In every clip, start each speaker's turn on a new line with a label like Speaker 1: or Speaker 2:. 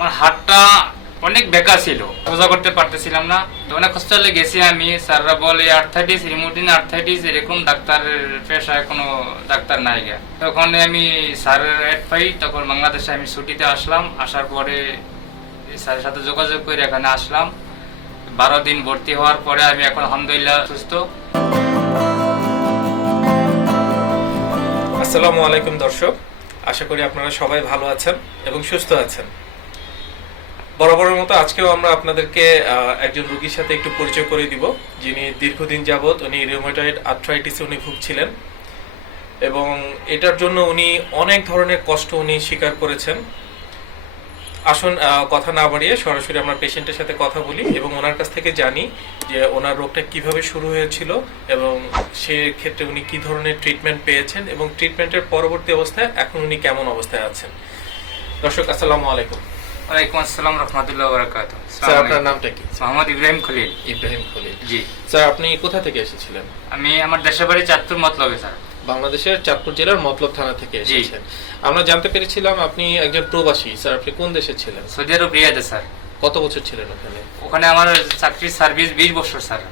Speaker 1: আমার হাতটা অনেক বেকা ছিল। সোজা করতে পারতেছিলাম না। অনেক হসপিটালে গেছি আমি। স্যাররা বলে আর্থাইটিস রিমোটিন আর্থাইটিস এরকম ডাক্তারের পেশায় কোনো ডাক্তার নাই গে। তখন আমি স্যারের অ্যাড পাই, তখন বাংলাদেশে আমি ছুটিতে আসলাম। আসার পরে স্যারের সাথে যোগাযোগ করে এখানে আসলাম। বারো দিন ভর্তি হওয়ার পরে আমি এখন আলহামদুলিল্লাহ সুস্থ।
Speaker 2: আসসালামু আলাইকুম দর্শক। আশা করি আপনারা সবাই ভালো আছেন এবং সুস্থ আছেন। বরাবরের মতো আজকেও আমরা আপনাদেরকে একজন রোগীর সাথে একটু পরিচয় করে দিব, যিনি দীর্ঘদিন যাবৎ উনি রিউমেটয়েড আর্থ্রাইটিসে উনি ভুগছিলেন। এবং এটার জন্য উনি অনেক ধরনের কষ্ট উনি স্বীকার করেছেন। আসুন কথা না বাড়িয়ে সরাসরি আমরা পেশেন্টের সাথে কথা বলি এবং ওনার কাছ থেকে জানি যে ওনার রোগটা কীভাবে শুরু হয়েছিল এবং সে ক্ষেত্রে উনি কি ধরনের ট্রিটমেন্ট পেয়েছেন এবং ট্রিটমেন্টের পরবর্তী অবস্থায় এখন উনি কেমন অবস্থায় আছেন। দর্শক, আসসালামু আলাইকুম।
Speaker 1: ওয়ালাইকুম আসসালাম রহমতুল্লাহ বরাকাত।
Speaker 2: স্যার আপনার নামটা কি?
Speaker 1: মোহাম্মদ ইব্রাহিম খলিল।
Speaker 2: ইব্রাহিম খলিল। জি। স্যার আপনি কোথা থেকে এসেছিলেন?
Speaker 1: আমি আমার দেশের বাড়ি চাঁদপুর মতলবে স্যার।
Speaker 2: বাংলাদেশের চাঁদপুর জেলার মতলব থানা থেকে। এসেছেন। আমরা জানতে পেরেছিলাম আপনি একজন প্রবাসী। স্যার আপনি কোন দেশে ছিলেন?
Speaker 1: সৌদি আরব রিয়াদে স্যার।
Speaker 2: কত বছর ছিলেন ওখানে?
Speaker 1: ওখানে আমার চাকরির সার্ভিস বিশ বছর স্যার।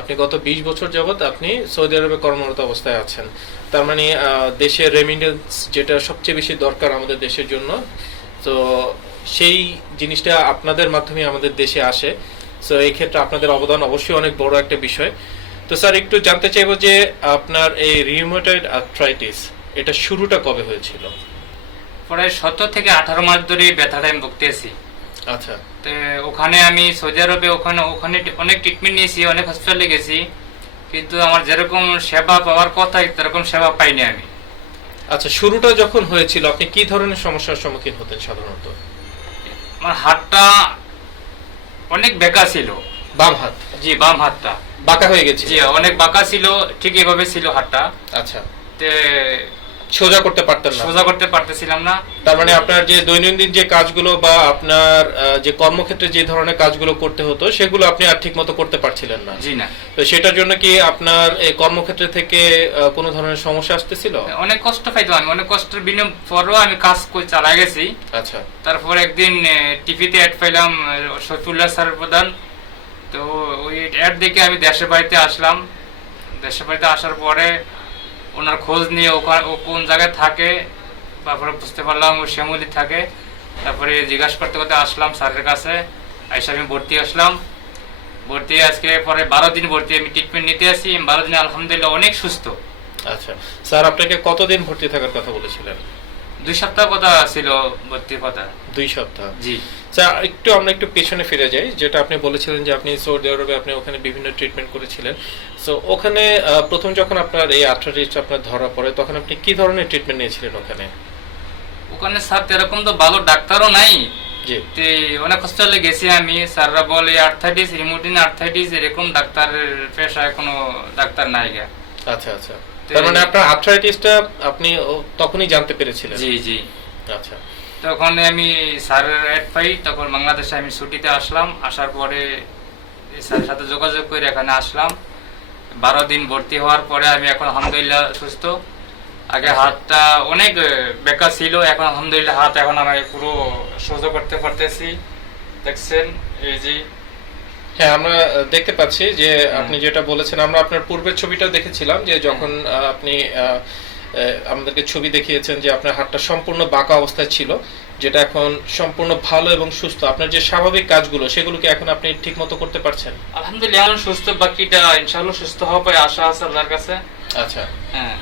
Speaker 2: আপনি গত ২০ বছর যাবৎ আপনি সৌদি আরবে কর্মরত অবস্থায় আছেন। তার মানে দেশের রেমিটেন্স যেটা সবচেয়ে বেশি দরকার আমাদের দেশের জন্য তো সেই জিনিসটা আপনাদের মাধ্যমে আমাদের দেশে আসে। তো এই ক্ষেত্রে আপনাদের অবদান অবশ্যই অনেক বড় একটা বিষয়। তো স্যার একটু জানতে চাইব যে আপনার এই রিউমেটয়েড আর্থ্রাইটিস এটা শুরুটা কবে হয়েছিল?
Speaker 1: প্রায় সতেরো থেকে আঠারো মাস ধরে ব্যথাটা আমি ভুগতেছি। আচ্ছা। তো ওখানে আমি সৌদি আরবে ওখানে ওখানে অনেক ট্রিটমেন্ট নিয়েছি অনেক হসপিটালে গেছি। কিন্তু আমার যেরকম সেবা পাওয়ার কথা সেরকম সেবা পাইনি আমি।
Speaker 2: আচ্ছা শুরুটা যখন হয়েছিল আপনি কি ধরনের সমস্যার সম্মুখীন হতেন সাধারণত?
Speaker 1: আমার হাতটা অনেক বেকা ছিল। বাম হাত? জি বাম হাতটা।
Speaker 2: বাঁকা হয়ে গেছে।
Speaker 1: জি অনেক বাঁকা ছিল ঠিক এভাবে ছিল হাতটা।
Speaker 2: আচ্ছা। তে সোজা করতে পারতেন না।
Speaker 1: সোজা করতে পারতেছিলাম না।
Speaker 2: তার মানে আপনার যে দৈনন্দিন যে কাজগুলো বা আপনার যে কর্মক্ষেত্রে যে ধরনের কাজগুলো করতে হতো সেগুলো আপনি আর ঠিক মতো করতে পারছিলেন না। জি না। তো সেটার জন্য কি আপনার এই কর্মক্ষেত্রে থেকে কোনো ধরনের সমস্যা আসতেছিল?
Speaker 1: অনেক কষ্ট পাইতো আমি অনেক কষ্টের বিনিময় পরেও আমি কাজ করে চালাই গেছি। আচ্ছা। তারপর একদিন টিভিতে অ্যাড পাইলাম শফিউল্লাহ স্যার প্রধান। তো ওই অ্যাড দেখে আমি দেশের বাড়িতে আসলাম। দেশের বাড়িতে আসার পরে ওনার খোঁজ নিয়ে ও কোন জায়গায় থাকে, তারপরে বুঝতে পারলাম ও শ্যামলি থাকে, তারপরে জিজ্ঞাসা করতে করতে আসলাম স্যারের কাছে এসে আমি ভর্তি আসলাম। ভর্তি আজকে পরে বারো দিন ভর্তি, আমি ট্রিটমেন্ট নিতে আসি, বারো দিন আলহামদুলিল্লাহ অনেক সুস্থ।
Speaker 2: আচ্ছা স্যার, আপনাকে কতদিন ভর্তি থাকার কথা বলেছিলেন?
Speaker 1: দুই সপ্তাহ কথা ছিল ভর্তির কথা। দুই সপ্তাহ। জি।
Speaker 2: স্যার একটু আমরা একটু পেছনে ফিরে যাই যেটা আপনি বলেছিলেন যে আপনি সৌদি আরবে আপনি ওখানে বিভিন্ন ট্রিটমেন্ট করেছিলেন। সো ওখানে প্রথম যখন আপনার এই আর্থ্রাইটিস আপনার ধরা পড়ে তখন আপনি কি ধরনের ট্রিটমেন্ট নিয়েছিলেন ওখানে?
Speaker 1: ওখানে স্যার এরকম তো ভালো ডাক্তারও নাই। জি। অনেক হসপিটালে গেছি আমি স্যাররা বলে আর্থাইটিস রিমোটিন আর্থাইটিস এরকম ডাক্তারের পেশায় কোনো ডাক্তার নাই গে।
Speaker 2: আচ্ছা আচ্ছা। তার মানে আপনার আর্থ্রাইটিসটা আপনি তখনই জানতে পেরেছিলেন?
Speaker 1: জি জি। আচ্ছা। তখন আমি স্যারের অ্যাড পাই তখন বাংলাদেশে আমি ছুটিতে আসলাম। আসার পরে এই স্যারের সাথে যোগাযোগ করে এখানে আসলাম। বারো দিন ভর্তি হওয়ার পরে আমি এখন আলহামদুলিল্লাহ সুস্থ। আগে হাতটা অনেক বেকার ছিল। এখন আলহামদুলিল্লাহ হাত এখন আমি পুরো সোজা করতে পারতেছি। দেখছেন? এই যে
Speaker 2: হ্যাঁ আমরা দেখতে পাচ্ছি যে আপনি যেটা বলেছেন আমরা আপনার পূর্বের ছবিটা দেখেছিলাম যে যখন আপনি আমাদেরকে ছবি দেখিয়েছেন যে আপনার হাতটা সম্পূর্ণ বাঁকা অবস্থায় ছিল যেটা এখন সম্পূর্ণ ভালো এবং সুস্থ। আপনার যে স্বাভাবিক কাজগুলো সেগুলোকে এখন আপনি ঠিক মতো করতে পারছেন?
Speaker 1: আলহামদুলিল্লাহ সুস্থ বাকিটা ইনশাআল্লাহ সুস্থ হবে আশা আছে আল্লাহর কাছে।
Speaker 2: আচ্ছা। হ্যাঁ।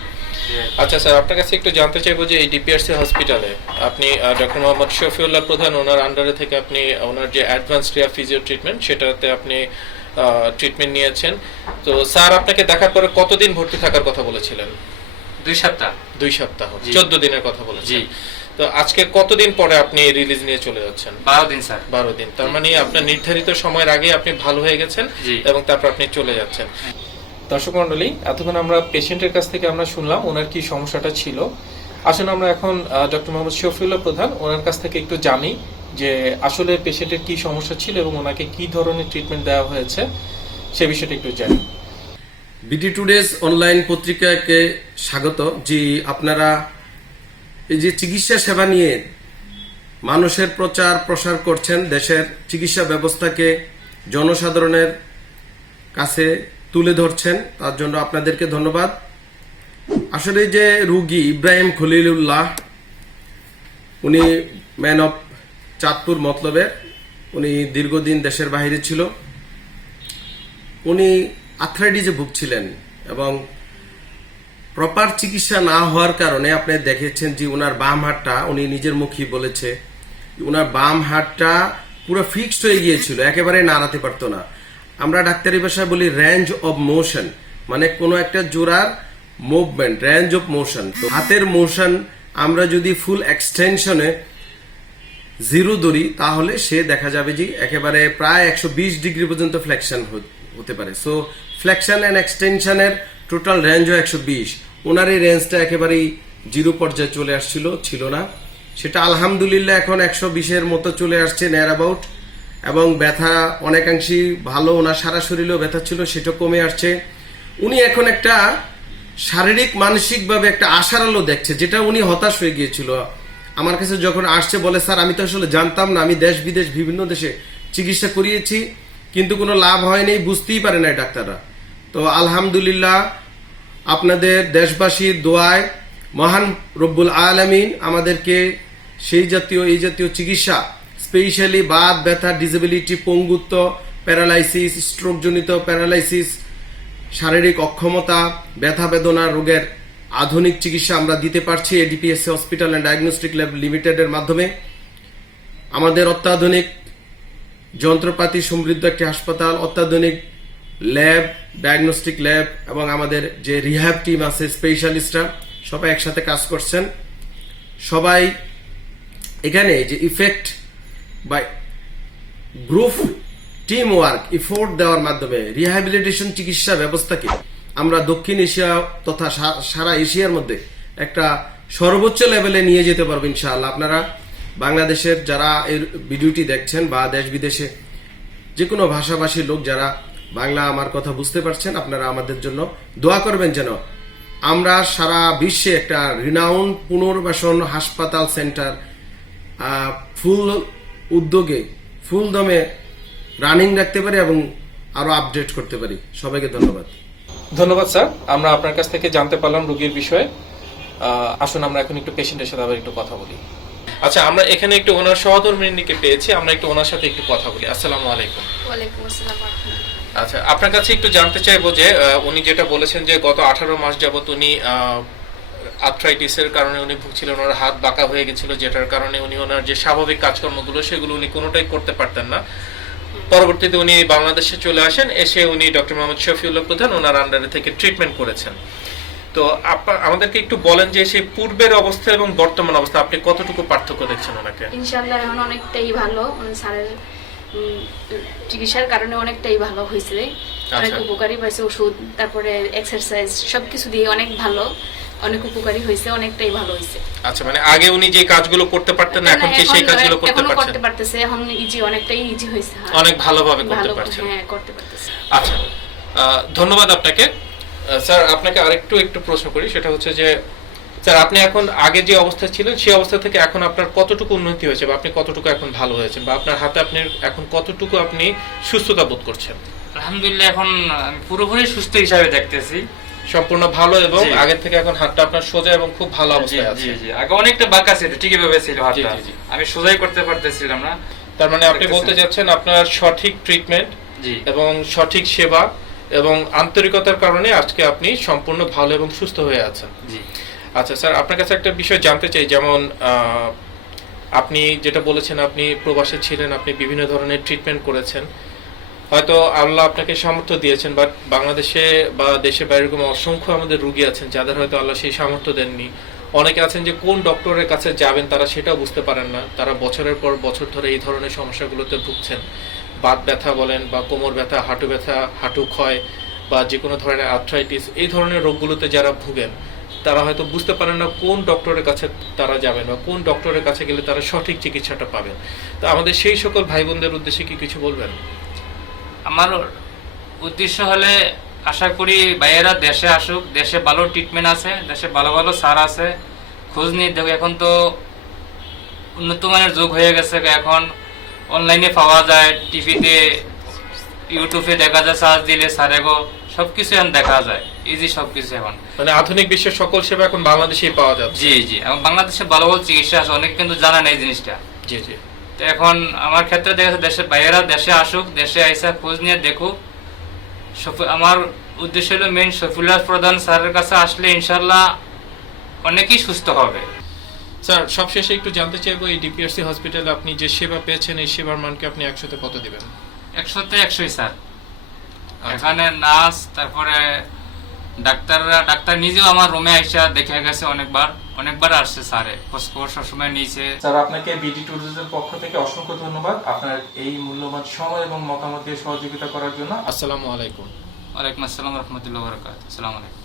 Speaker 2: আচ্ছা স্যার আপনার কাছে একটু জানতে চাইব যে এই ডিপিআরসি হসপিটালে আপনি ডক্টর মোহাম্মদ শফিউল্লাহ প্রধান ওনার আন্ডারে থেকে আপনি ওনার যে অ্যাডভান্স রিয়া ফিজিও ট্রিটমেন্ট সেটাতে আপনি ট্রিটমেন্ট নিয়েছেন। তো স্যার আপনাকে দেখার পরে কতদিন ভর্তি থাকার কথা বলেছিলেন? দুই সপ্তাহ। দুই সপ্তাহ। চোদ্দ দিনের কথা বলেছেন। জি। তো আজকে কতদিন পরে আপনি রিলিজ নিয়ে চলে যাচ্ছেন? বারো দিন স্যার। বারো দিন। তার মানে আপনার নির্ধারিত সময়ের আগে আপনি ভালো হয়ে গেছেন এবং তারপর আপনি চলে যাচ্ছেন। দর্শক মন্ডলী, এতক্ষণ আমরা পেশেন্টের কাছ থেকে আমরা শুনলাম ওনার কি সমস্যাটা ছিল। আসলে আমরা এখন ডক্টর মোহাম্মদ শফিউল্লাহ প্রধান, ওনার কাছ থেকে একটু জানি যে আসলে পেশেন্টের কি সমস্যা ছিল এবং ওনাকে কি ধরনের ট্রিটমেন্ট দেওয়া হয়েছে, সে বিষয়টা একটু জানি। বিডি টুডেজ অনলাইন পত্রিকাকে স্বাগত। যে আপনারা এই যে চিকিৎসা সেবা নিয়ে মানুষের প্রচার প্রসার করছেন, দেশের চিকিৎসা ব্যবস্থাকে জনসাধারণের কাছে ধরছেন, তার জন্য আপনাদেরকে ধন্যবাদ। আসলে যে রুগী ইব্রাহিম খলিলুল্লাহ, উনি ম্যান অফ চাঁদপুর মতলবের উনি দীর্ঘদিন দেশের বাইরে ছিল। উনি আর্থ্রাইটিসে ভুগছিলেন এবং প্রপার চিকিৎসা না হওয়ার কারণে আপনি দেখেছেন যে ওনার বাম হাতটা, উনি নিজের মুখী বলেছে ওনার বাম হাতটা পুরো ফিক্সড হয়ে গিয়েছিল, একেবারে নাড়াতে পারতো না। আমরা ডাক্তারি ভাষায় বলি রেঞ্জ অব মোশন মানে কোনো একটা জোড়ার মুভমেন্ট রেঞ্জ অফ মোশন তো হাতের মোশন আমরা যদি ফুল এক্সটেনশনে জিরো ধরি, তাহলে সে দেখা যাবে যে একেবারে প্রায় একশো বিশ ডিগ্রি পর্যন্ত ফ্লেকশন হতে পারে। সো ফ্লেকশন অ্যান্ড এক্সটেনশনের টোটাল রেঞ্জও একশো বিশ। ওনার এই রেঞ্জটা একেবারেই জিরো পর্যায়ে চলে আসছিল, ছিল না। সেটা আলহামদুলিল্লাহ এখন একশো বিশের মতো চলে আসছে নেয়ার অ্যাবাউট এবং ব্যথা অনেকাংশই ভালো, ওনার সারা শরীরেও ব্যথা ছিল, সেটা কমে আসছে। উনি এখন একটা শারীরিক, মানসিকভাবে একটা আশার আলো দেখছে, যেটা উনি হতাশ হয়ে গিয়েছিল। আমার কাছে যখন আসছে, বলে, স্যার, আমি তো আসলে জানতাম না, আমি দেশ বিদেশ বিভিন্ন দেশে চিকিৎসা করিয়েছি, কিন্তু কোনো লাভ হয়নি, বুঝতেই পারে না ডাক্তাররা। তো আলহামদুলিল্লাহ, আপনাদের দেশবাসীর দোয়ায় মহান রব্বুল আলামিন আমাদেরকে সেই জাতীয়, এই জাতীয় চিকিৎসা স্পেশালি বাত, ব্যথা ডিসেবিলিটি পঙ্গুত্ব প্যারালাইসিস স্ট্রোকজনিত প্যারালাইসিস শারীরিক অক্ষমতা, ব্যথা বেদনা রোগের আধুনিক চিকিৎসা আমরা দিতে পারছি ADPSC hospital and diagnostic lab লিমিটেডের মাধ্যমে। আমাদের অত্যাধুনিক যন্ত্রপাতি সমৃদ্ধ একটি হাসপাতাল, অত্যাধুনিক ল্যাব ডায়াগনস্টিক ল্যাব এবং আমাদের যে রিহ্যাব টিম আছে স্পেশালিস্টরা সবাই একসাথে কাজ করছেন। সবাই এখানে যে ইফেক্ট বা গ্রুপ টিম ওয়ার্ক ইফোর্ট দেওয়ার মাধ্যমে রিহ্যাবিলিটেশন চিকিৎসা ব্যবস্থাকে আমরা দক্ষিণ এশিয়া তথা সারা এশিয়ার মধ্যে একটা সর্বোচ্চ লেভেলে নিয়ে যেতে পারব ইনশাআল্লাহ। আপনারা বাংলাদেশের যারা এই ভিডিওটি দেখছেন বা দেশ বিদেশে যে কোনো ভাষাভাষীর লোক যারা বাংলা আমার কথা বুঝতে পারছেন, আপনারা আমাদের জন্য দোয়া করবেন যেন আমরা সারা বিশ্বে একটা রিনাউন পুনর্বাসন হাসপাতাল সেন্টার ফুল উদ্যোগে ফুল দমে রানিং রাখতে পারি এবং আরও আপডেট করতে পারি। সবাইকে ধন্যবাদ। ধন্যবাদ স্যার। আমরা আপনার কাছ থেকে জানতে পারলাম রোগীর বিষয়ে। আসুন আমরা এখন একটু পেশেন্টের সাথে আবার একটু কথা বলি। আচ্ছা আমরা এখানে একটু ওনার সহধর্মিনীকে পেয়েছি। আমরা একটু ওনার সাথে একটু কথা বলি। আসসালামু আলাইকুম।
Speaker 3: ওয়ালাইকুম আসসালাম
Speaker 2: আচ্ছা আপনার কাছে একটু জানতে চাইব যে উনি যেটা বলেছেন যে গত আঠারো মাস যাবত উনি আর্থ্রাইটিসের কারণে উনি ভুগছিলেন ওনার হাত বাঁকা হয়ে গেছিল যেটার কারণে উনি ওনার যে স্বাভাবিক কাজকর্মগুলো সেগুলো উনি কোনোটাই করতে পারতেন না। পরবর্তীতে উনি বাংলাদেশে চলে আসেন এসে উনি ডক্টর মোহাম্মদ শফিউল্লাহ প্রধান ওনার আন্ডারে থেকে ট্রিটমেন্ট করেছেন। তো আপা- আমাদেরকে একটু বলেন যে সেই পূর্বের অবস্থা এবং বর্তমান অবস্থা আপনি কতটুকু পার্থক্য দেখছেন ওনাকে?
Speaker 3: ইনশাআল্লাহ এখন অনেকটাই ভালো। স্যারের চিকিৎসার কারণে অনেকটাই ভালো হয়েছে। অনেক আচ্ছা। উপকারী পাইছে ওষুধ তারপরে এক্সারসাইজ সবকিছু দিয়ে অনেক ভালো। অনেক উপকারী হয়েছে অনেকটাই ভালো হয়েছে।
Speaker 2: আচ্ছা মানে আগে উনি যে কাজগুলো করতে পারতেন না এখন কি সেই কাজগুলো করতে পারছেন। করতে
Speaker 3: পারতেছে এখন ইজি অনেকটাই ইজি হয়েছে হ্যাঁ।
Speaker 2: অনেক ভালোভাবে করতে পারছেন। হ্যাঁ করতে পারতেছে। আচ্ছা ধন্যবাদ আপনাকে। স্যার আপনাকে আরেকটু একটু প্রশ্ন করি সেটা হচ্ছে যে স্যার আপনি এখন আগে যে অবস্থা ছিলেন সেই অবস্থা থেকে এখন আপনার কতটুকু উন্নতি হয়েছে বা আপনি কতটুকু এখন ভালো হয়েছেন বা আপনার হাতে আপনি এখন কতটুকু আপনি সুস্থতা বোধ করছেন?
Speaker 1: আলহামদুলিল্লাহ এখন আমি পুরোপুরি সুস্থ হিসাবে দেখতেছি।
Speaker 2: সম্পূর্ণ ভালো এবং। আগের থেকে এখন হাতটা আপনার সোজা এবং খুব ভালো অবস্থায় আছে। জি
Speaker 1: আগে অনেকটা বাঁকা ছিল ঠিকই ভাবে ছিল হাতটা। আমি সোজাই করতে পারতেছিলাম না।
Speaker 2: তার মানে আপনি বলতে যাচ্ছেন আপনার সঠিক ট্রিটমেন্ট এবং সঠিক সেবা এবং আন্তরিকতার কারণে আজকে আপনি সম্পূর্ণ ভালো এবং সুস্থ হয়ে আছেন। আচ্ছা স্যার আপনার কাছে একটা বিষয় জানতে চাই যেমন আহ, আপনি যেটা বলেছেন আপনি প্রবাসে ছিলেন আপনি বিভিন্ন ধরনের ট্রিটমেন্ট করেছেন। হয়তো আল্লাহ আপনাকে সামর্থ্য দিয়েছেন বাট বাংলাদেশে বা দেশে বাইরে এরকম অসংখ্য আমাদের রুগী আছেন, যাদের হয়তো আল্লাহ সেই সামর্থ্য দেননি। অনেকে আছেন যে কোন ডক্টরের কাছে যাবেন তারা সেটাও বুঝতে পারেন না। তারা বছরের পর বছর ধরে এই ধরনের সমস্যাগুলোতে ভুগছেন। বাত ব্যথা বলেন বা কোমর ব্যথা, হাঁটু ব্যথা, হাঁটু ক্ষয় বা যে কোনো ধরনের আর্থ্রাইটিস এই ধরনের রোগগুলোতে যারা ভুগেন, তারা হয়তো বুঝতে পারেন না কোন ডক্টরের কাছে তারা যাবেন বা কোন ডক্টরের কাছে গেলে তারা সঠিক চিকিৎসাটা পাবেন। তো আমাদের সেই সকল ভাই বোনদের উদ্দেশ্যে কি কিছু বলবেন?
Speaker 1: আমার উদ্দেশ্য হলে আশা করি ভাইয়েরা দেশে আসুক দেশে ভালো ট্রিটমেন্ট আছে দেশে ভালো ভালো সার আছে খোঁজ নিয়ে দেখো এখন তো উন্নত মানের যুগ হয়ে গেছে এখন অনলাইনে পাওয়া যায় টিভিতে ইউটিউবে দেখা যায় সার্চ দিলে সারেগো সব কিছু এখন দেখা যায় ইজি সব কিছু এখন।
Speaker 2: মানে আধুনিক বিশ্বের সকল সেবা এখন বাংলাদেশেই পাওয়া যাচ্ছে।
Speaker 1: জি জি এবং বাংলাদেশে ভালো ভালো চিকিৎসা আছে অনেক কিন্তু জানা নেই জিনিসটা। জি জি। তো এখন আমার ক্ষেত্রে দেখা যাচ্ছে দেশের বাইরেরা দেশে আসুক দেশে আইসা খোঁজ নিয়ে দেখুক। আমার উদ্দেশ্য হলো মেন শফিউল্লাহ প্রধান স্যারের কাছে আসলে ইনশাল্লাহ অনেকেই সুস্থ হবে।
Speaker 2: স্যার সবশেষে একটু জানতে চাইব এই ডিপিআরসি হসপিটালে আপনি যে সেবা পেয়েছেন এই সেবার মানকে আপনি একশোতে কত দিবেন?
Speaker 1: একশোতে একশোই স্যার। আচ্ছা। এখানে নার্স তারপরে ডাক্তাররা ডাক্তার নিজেও আমার রুমে আইসা দেখে গেছে অনেকবার। অনেকবার আসছে স্যারে খোঁজখবর সবসময় নিয়েছে।
Speaker 2: স্যার আপনাকে বিডি ট্যুরিজমের পক্ষ থেকে অসংখ্য ধন্যবাদ আপনার এই মূল্যবান সময় এবং মতামত দিয়ে সহযোগিতা করার জন্য। আসসালামু আলাইকুম।
Speaker 1: ওয়ালাইকুম আসসালাম রহমতুল্লাহ বরকাত আসসালামু আলাইকুম।